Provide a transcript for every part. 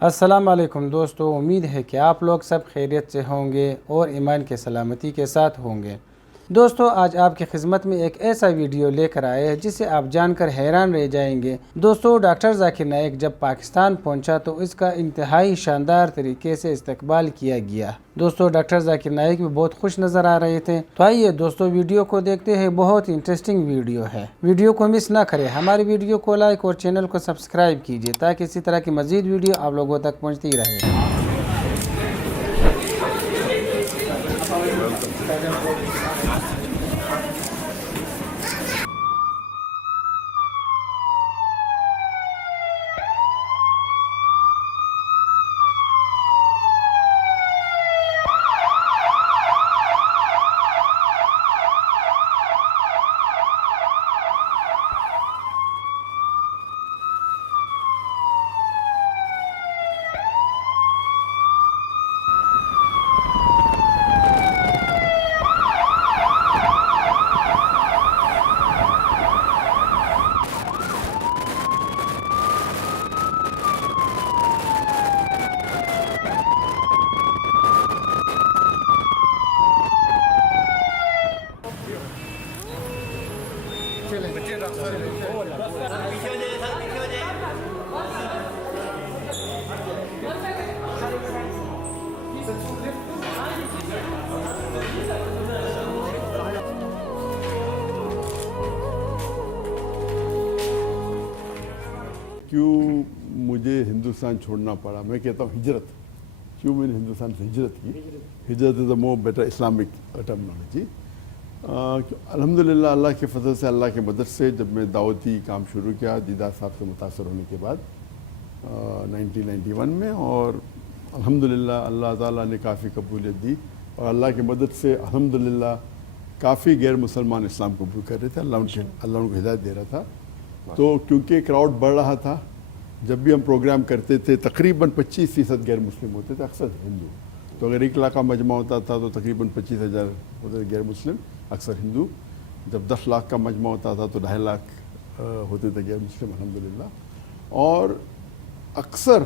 السلام علیکم دوستو، امید ہے کہ آپ لوگ سب خیریت سے ہوں گے اور ایمان کے سلامتی کے ساتھ ہوں گے۔ دوستو، آج آپ کی خدمت میں ایک ایسا ویڈیو لے کر آئے ہیں جسے آپ جان کر حیران رہ جائیں گے۔ دوستو، ڈاکٹر ذاکر نائک جب پاکستان پہنچا تو اس کا انتہائی شاندار طریقے سے استقبال کیا گیا۔ دوستو، ڈاکٹر ذاکر نائک بھی بہت خوش نظر آ رہے تھے۔ تو آئیے دوستو ویڈیو کو دیکھتے ہیں، بہت انٹرسٹنگ ویڈیو ہے۔ ویڈیو کو مس نہ کریں، ہماری ویڈیو کو لائک اور چینل کو سبسکرائب کیجیے تاکہ اسی طرح کی مزید ویڈیو آپ لوگوں تک پہنچتی رہے۔ کیوں مجھے ہندوستان چھوڑنا پڑا؟ میں کہتا ہوں ہجرت. کیوں میں نے ہندوستان سے ہجرت کی؟ ہجرت از اے مور بیٹر اسلامک ٹرمنالوجی. الحمدللہ اللہ کے فضل سے، اللہ کے مدد سے جب میں دعوتی کام شروع کیا دیدار صاحب سے متاثر ہونے کے بعد 1991 میں، اور الحمدللہ اللہ تعالیٰ نے کافی قبولیت دی، اور اللہ کی مدد سے الحمدللہ کافی غیر مسلمان اسلام قبول کر رہے تھے. اللہ ان کو ہدایت دے رہا تھا. تو کیونکہ کراؤڈ بڑھ رہا تھا، جب بھی ہم پروگرام کرتے تھے تقریباً 25% غیر مسلم ہوتے تھے، اکثر ہندو. تو اگر 1 لاکھ کا مجمع ہوتا تھا تو تقریباً 25,000 ہوتے تھے غیر مسلم، اکثر ہندو. جب 10 لاکھ کا مجمع ہوتا تھا تو 2.5 لاکھ ہوتے تھے غیر مسلم الحمدللہ. اور اکثر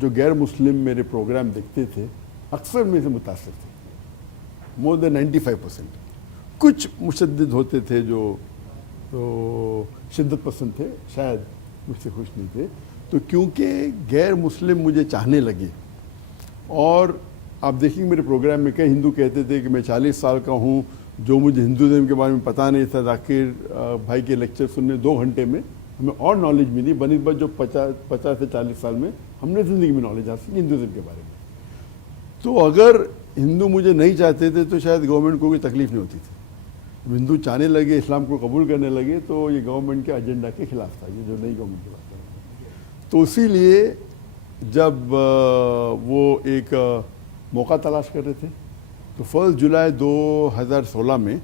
جو غیر مسلم میرے پروگرام دیکھتے تھے اکثر میں سے متاثر تھے، مور دین 95%. کچھ مشدد ہوتے تھے جو شدت پسند تھے، شاید مجھ سے خوش نہیں تھے. تو کیونکہ غیر مسلم مجھے چاہنے لگے، اور آپ دیکھیں گے میرے پروگرام میں کئی ہندو کہتے تھے کہ میں 40 سال کا ہوں، جو مجھے ہندوازم کے بارے میں پتہ نہیں تھا، ذاکر بھائی کے لیکچر سننے 2 گھنٹے میں ہمیں اور نالج ملی بنسبت جو 50 سے 40 سال میں ہم نے زندگی میں نالج حاصل کی ہندوازم کے بارے میں. تو اگر ہندو مجھے نہیں چاہتے تھے تو شاید گورنمنٹ کو کوئی تکلیف نہیں ہوتی تھی. ہندو چاہنے لگے، اسلام کو قبول کرنے لگے، تو یہ گورنمنٹ کے ایجنڈا کے خلاف تھا، یہ جو نئی گورنمنٹ کے خلاف تھا. تو اسی لیے جب وہ ایک موقع تلاش کر رہے تھے تو 1 جولائی 2016 میں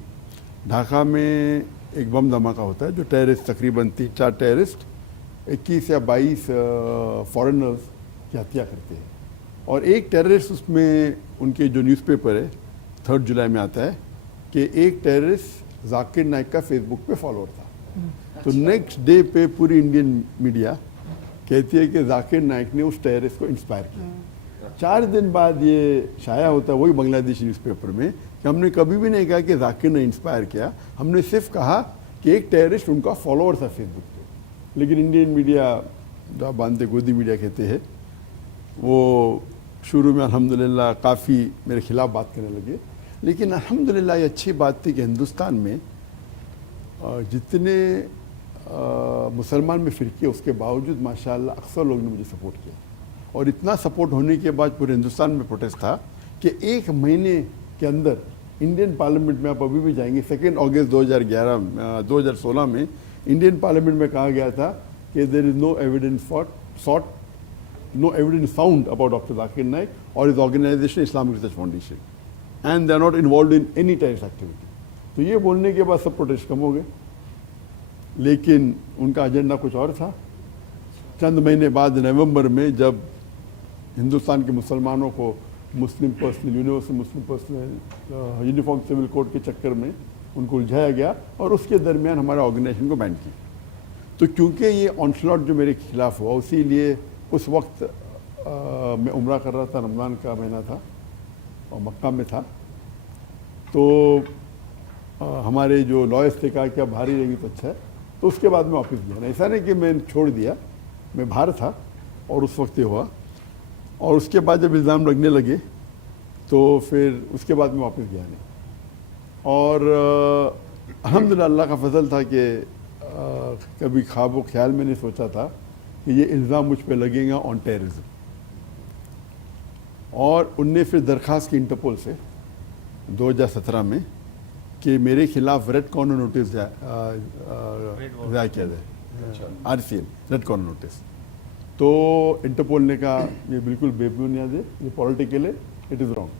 ڈھاکہ میں ایک بم دھماکہ ہوتا ہے جو ٹیررسٹ تقریباً 3-4 ٹیررسٹ 21 یا 22 فارنرز کی ہتیا کرتے ہیں. اور ایک ٹیررسٹ، اس میں ان کے جو نیوز پیپر ہے 3 جولائی میں آتا ہے کہ ایک ٹیررسٹ ذاکر نائک کا فیس بک پہ فالوور تھا. تو نیکسٹ ڈے پہ پوری انڈین میڈیا کہتی ہے کہ ذاکر نائک نے اس ٹیررسٹ کو انسپائر کیا. 4 دن بعد یہ شائع ہوتا ہے وہی بنگلہ دیشی نیوز پیپر میں کہ ہم نے کبھی بھی نہیں کہا کہ ذاکر نے انسپائر کیا، ہم نے صرف کہا کہ ایک ٹیررسٹ ان کا فالوور تھا فیس بک پہ. لیکن انڈین میڈیا جو آپ باندھتے گودی میڈیا کہتے ہیں، وہ شروع میں الحمدللہ کافی میرے خلاف بات کرنے لگے. لیکن الحمدللہ یہ اچھی بات تھی کہ ہندوستان میں جتنے مسلمان میں فرقے اس کے باوجود ماشاءاللہ اکثر لوگوں نے مجھے سپورٹ کیا. اور اتنا سپورٹ ہونے کے بعد پورے ہندوستان میں پروٹیسٹ تھا کہ 1 مہینے کے اندر انڈین پارلیمنٹ میں، آپ ابھی بھی جائیں گے، 2 اگست 2016 میں انڈین پارلیمنٹ میں کہا گیا تھا کہ there is no evidence found about doctor Zakir Naik اور his organization Islamic research foundation and they are not involved in any terrorist activity. تو یہ بولنے کے بعد سب پروٹیسٹ کم ہو گئے، لیکن ان کا ایجنڈا کچھ اور تھا. چند مہینے بعد نومبر میں جب ہندوستان کے مسلمانوں کو مسلم پرسنل یونیورسل مسلم پرسنل یونیفارم سول کوڈ کے چکر میں ان کو الجھایا گیا، اور اس کے درمیان ہمارے آرگنائزیشن کو بین کی. تو کیونکہ یہ آنسلاٹ جو میرے خلاف ہوا، اسی لیے اس وقت میں عمرہ کر رہا تھا، رمضان کا مہینہ تھا اور مکہ میں تھا، تو ہمارے جو لائرس تھے کہا کہ اب باہر ہی رہیں گی تو اچھا ہے، تو اس کے بعد میں واپس گیا. ایسا نہیں کہ میں چھوڑ دیا، میں باہر تھا اور اس وقت یہ ہوا، اور اس کے بعد جب الزام لگنے لگے تو پھر اس کے بعد میں واپس گیا نہیں. اور الحمدللہ اللہ کا فضل تھا کہ کبھی خواب و خیال میں نہیں سوچا تھا کہ یہ الزام مجھ پہ لگے گا آن ٹیررزم. اور ان نے پھر درخواست کی انٹرپول سے 2017 میں کہ میرے خلاف ریڈ کارنر نوٹس ضائع کیا جائے، RCN ریڈ کارنر نوٹس. تو انٹرپول نے کہا یہ بالکل بے بنیاد ہے، یہ پولیٹیکل ہے، اٹ از رانگ.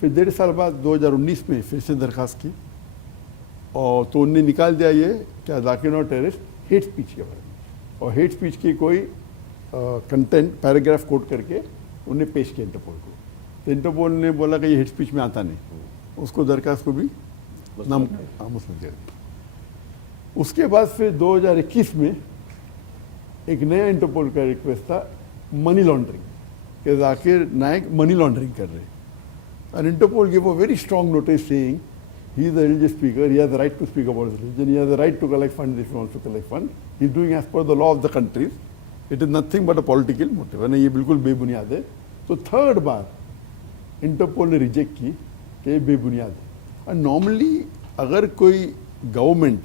پھر 1.5 سال بعد 2019 میں پھر سے درخواست کی، اور تو انہوں نے نکال دیا یہ کیا ذاکر نوٹ ٹیررسٹ ہیٹ اسپیچ کے بارے میں، اور ہیٹ اسپیچ کی کوئی کنٹینٹ پیراگراف کوٹ کر کے انہوں نے پیش کیا انٹرپول کو. تو انٹرپول نے بولا کہ یہ ہیٹ اسپیچ میں آتا نہیں، اس کو درخواست کو بھی نام مسلم دیا. اس کے بعد پھر 2021 میں ایک نیا انٹرپول کا ریکویسٹ تھا منی لانڈرنگ، کہ ذاکر نائک منی لانڈرنگ کر رہے. And Interpol gave a very strong notice saying he is a religious speaker, he has the right to speak about his religion, he has the right to collect funds if he wants to collect funds. He is doing as per the law of the countries. It is nothing but a political motive. ورنہ یہ بالکل بے بنیاد ہے. تو third بار Interpol نے reject کی کہ یہ بے بنیاد ہے. اور نارملی اگر کوئی گورنمنٹ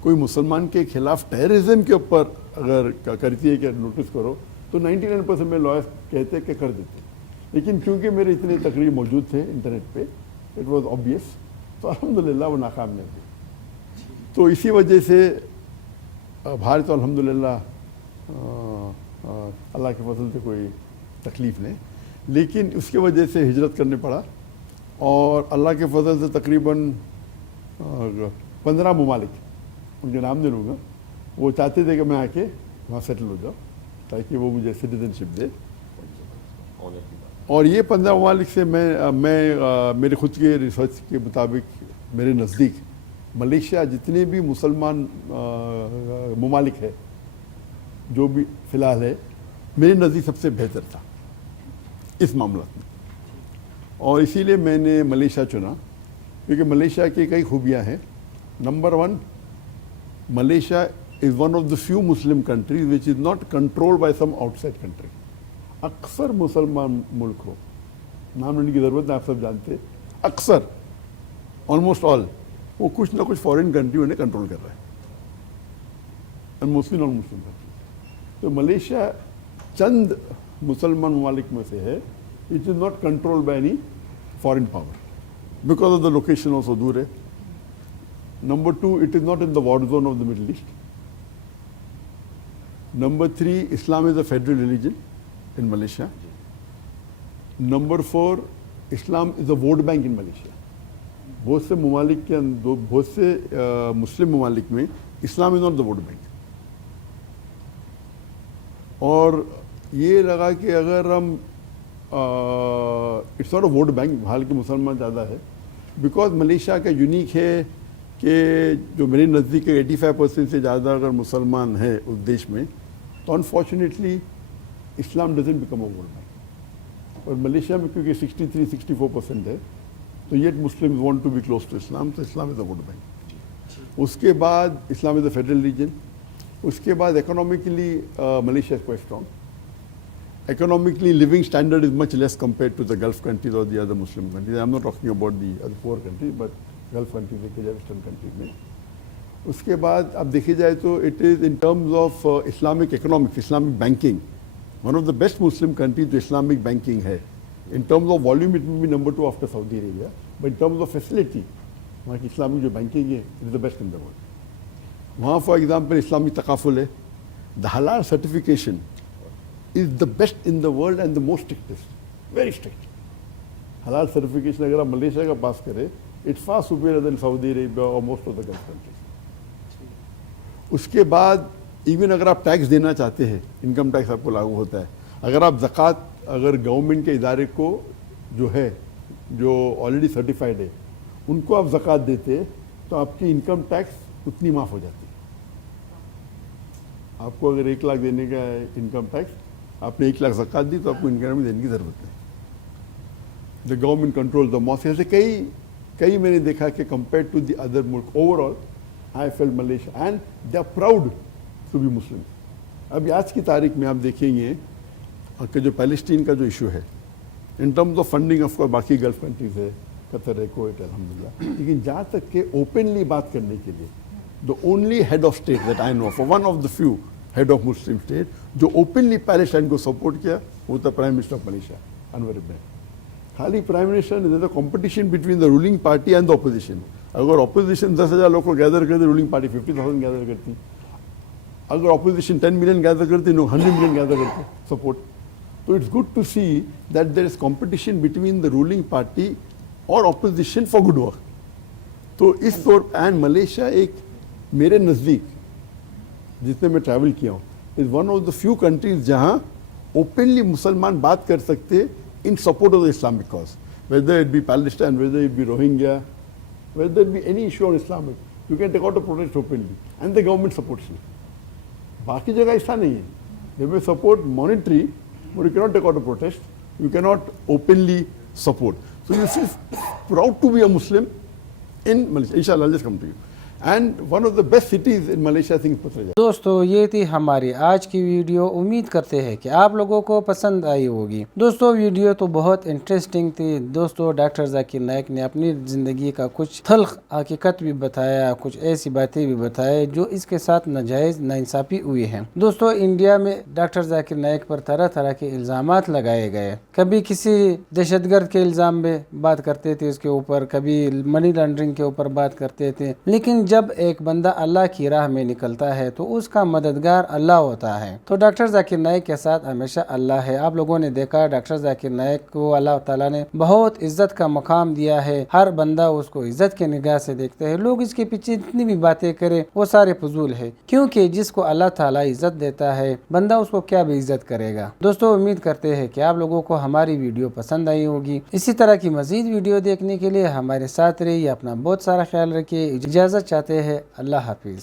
کوئی مسلمان کے خلاف ٹیررزم کے اوپر اگر کرتی ہے کہ نوٹس کرو تو 99% میں لائرس کہتے ہیں کہ کر دیتے ہیں. لیکن چونکہ میرے اتنے تقریر موجود تھے انٹرنیٹ پہ، اٹ واز آبویس، تو الحمدللہ وہ ناکامیاب تھے. تو اسی وجہ سے باہر تو الحمدللہ اللہ کے فضل سے کوئی تکلیف نہیں، لیکن اس کی وجہ سے ہجرت کرنے پڑا. اور اللہ کے فضل سے تقریباً 15 ممالک، ان کے نام نہیں لوں گا، وہ چاہتے تھے کہ میں آ کے وہاں سیٹل ہو جاؤں تاکہ وہ مجھے سٹیزن شپ دے. اور یہ 15 ممالک سے میں میرے خود کے ریسرچ کے مطابق میرے نزدیک ملیشیا جتنے بھی مسلمان ممالک ہے جو بھی فی الحال ہے، میرے نزدیک سب سے بہتر تھا اس معاملات میں. اور اسی لیے میں نے ملیشیا چنا، کیونکہ ملیشیا کی کئی خوبیاں ہیں. Number 1، Malaysia is one of the few Muslim countries which is not controlled by some outside country. اکثر مسلمان ملک ہو، نام لینے کی ضرورت ہے، آپ سب جانتے، اکثر آلموسٹ آل وہ کچھ نہ کچھ فارن کنٹری انہیں کنٹرول کر رہا ہے، and mostly non Muslim countries. تو ملیشیا چند مسلمان ممالک میں سے ہے it is not control by any foreign power because of the location also دور ہے. Number 2، it is not in the war zone of the Middle East. Number 3، Islam is a federal religion in Malaysia. Number 4، Islam is a vote bank in Malaysia. بہت سے ممالک کے اندر، بہت سے مسلم ممالک میں Islam is not the vote bank. اور یہ لگا کہ اگر ہم it's not a vote bank, حالانکہ مسلمان زیادہ ہے، بیکاز ملیشیا کا یونیک ہے کہ جو میرے نزدیک 85% سے زیادہ اگر مسلمان ہیں اس دیش میں، تو unfortunately Islam doesn't become a vote bank. اور ملیشیا میں کیونکہ 63-64% ہے، تو yet Muslim want to be close to Islam, تو Islam is a vote bank. اس کے بعد اسلام از اے فیڈرل ریجن. اس کے بعد economically Malaysia is quite strong. Economically living standard is much less compared to the gulf countries اور the other Muslim countries. I'm not talking about the other poor countries but gulf countries دیکھے جائے، western countries میں. اس کے بعد اب دیکھی جائے تو it is in terms of Islamic economics, Islamic banking, one of the best Muslim countries جو اسلامک بینکنگ ہے. In terms of volume it will be number 2 after Saudi Arabia, but in terms of facility وہاں کی Islamic جو banking ہے it is the best in the world. وہاں for example اسلامی تقافل ہے. The halal certification is the best in the world and the most strictest, very strict. حلال certification اگر آپ ملیشیا کا پاس کرے it's far superior then Saudi Arabia اور most of the gulf countries. اس کے بعد ایون اگر آپ ٹیکس دینا چاہتے ہیں، انکم ٹیکس آپ کو لاگو ہوتا ہے. اگر آپ زکوٰۃ اگر گورنمنٹ کے ادارے کو جو ہے جو آلریڈی سرٹیفائڈ ہے ان کو آپ زکوٰۃ دیتے تو آپ کی انکم ٹیکس اتنی معاف ہو جاتی ہے. آپ کو اگر 1 لاکھ دینے کا ہے انکم ٹیکس آپ نے 1 لاکھ زکوٰۃ دی تو آپ کو انکم میں دینے کی ضرورت نہیں. The government control the mask. ایسے کئی میں نے دیکھا کہ کمپیئر ٹو دی ادر ملک over all I feel Malaysia and they are proud to be Muslim. ابھی آج کی تاریخ میں آپ دیکھیں گے کہ جو پیلسٹین کا جو ایشو ہے in terms of funding of course باقی گلف کنٹریز ہے, قطر ہے, کویت ہے, الحمدللہ, لیکن جہاں تک کہ اوپنلی بات کرنے کے لیے the only head of state that I know for, one of the few head of Muslim state جو openly پیلسٹائن کو سپورٹ کیا وہ تھا پرائم منسٹر آف ملیشیا انور ابراہیم. خالی پرائم منسٹر نے competition between the ruling party and the opposition. اگر opposition 10,000 لوگ کو گیدر کرتے رولنگ پارٹی 50,000 گیدر کرتی. اگر اپوزیشن 10 ملین گیدر کرتی 100 ملین گیدر کرتے سپورٹ. تو it's good to see that there is competition between the ruling party اور اپوزیشن فار گڈ ورک. تو اس طور اینڈ ملیشیا ایک میرے نزدیک جتنے میں ٹریول کیا ہوں is one of the few countries جہاں اوپنلی مسلمان بات کر سکتے in support of the Islamic cause, whether it be Palestine, whether it be Rohingya, whether it be any issue on Islamic, you can take out a protest openly and the government supports. باقی جگہ ایسا نہیں ہے. They may support monetary but you can't take out a protest, you can't openly support. So you feel proud to be a Muslim in Malaysia. Inshallah, I'll just come to you. And one of the best cities in Malaysia, I think, is Putrajaya. دوستو یہ تھی ہماری آج کی video. امید کرتے ہیں کہ آپ لوگوں کو پسند آئی ہوگی. دوستو ویڈیو تو بہت انٹرسٹنگ تھی. دوستو ڈاکٹر ذاکر نائک نے اپنی زندگی کا کچھ تلخ حقیقت بھی بتایا, کچھ ایسی باتیں بھی بتائے جو اس کے ساتھ ناجائز ناانصافی ہوئی ہے. دوستو انڈیا میں ڈاکٹر ذاکر نائک پر طرح طرح کے الزامات لگائے گئے. کبھی کسی دہشت گرد کے الزام میں بات کرتے تھے اس کے اوپر, کبھی منی لانڈرنگ کے اوپر بات کرتے تھے. لیکن جب ایک بندہ اللہ کی راہ میں نکلتا ہے تو اس کا مددگار اللہ ہوتا ہے. تو ڈاکٹر ذاکر نائک کے ساتھ ہمیشہ اللہ ہے. آپ لوگوں نے دیکھا ڈاکٹر ذاکر نائک کو اللہ تعالیٰ نے بہت عزت کا مقام دیا ہے. ہر بندہ اس کو عزت کے نگاہ سے دیکھتا ہے. لوگ اس کے پیچھے جتنی بھی باتیں کریں وہ سارے فضول ہے, کیونکہ جس کو اللہ تعالیٰ عزت دیتا ہے بندہ اس کو کیا بھی عزت کرے گا. دوستو امید کرتے ہیں کہ آپ لوگوں کو ہماری ویڈیو پسند آئی ہوگی. اسی طرح کی مزید ویڈیو دیکھنے کے لیے ہمارے ساتھ رہیے. اپنا بہت سارا خیال رکھیے. اجازت چاہتے ہیں. اللہ حافظ.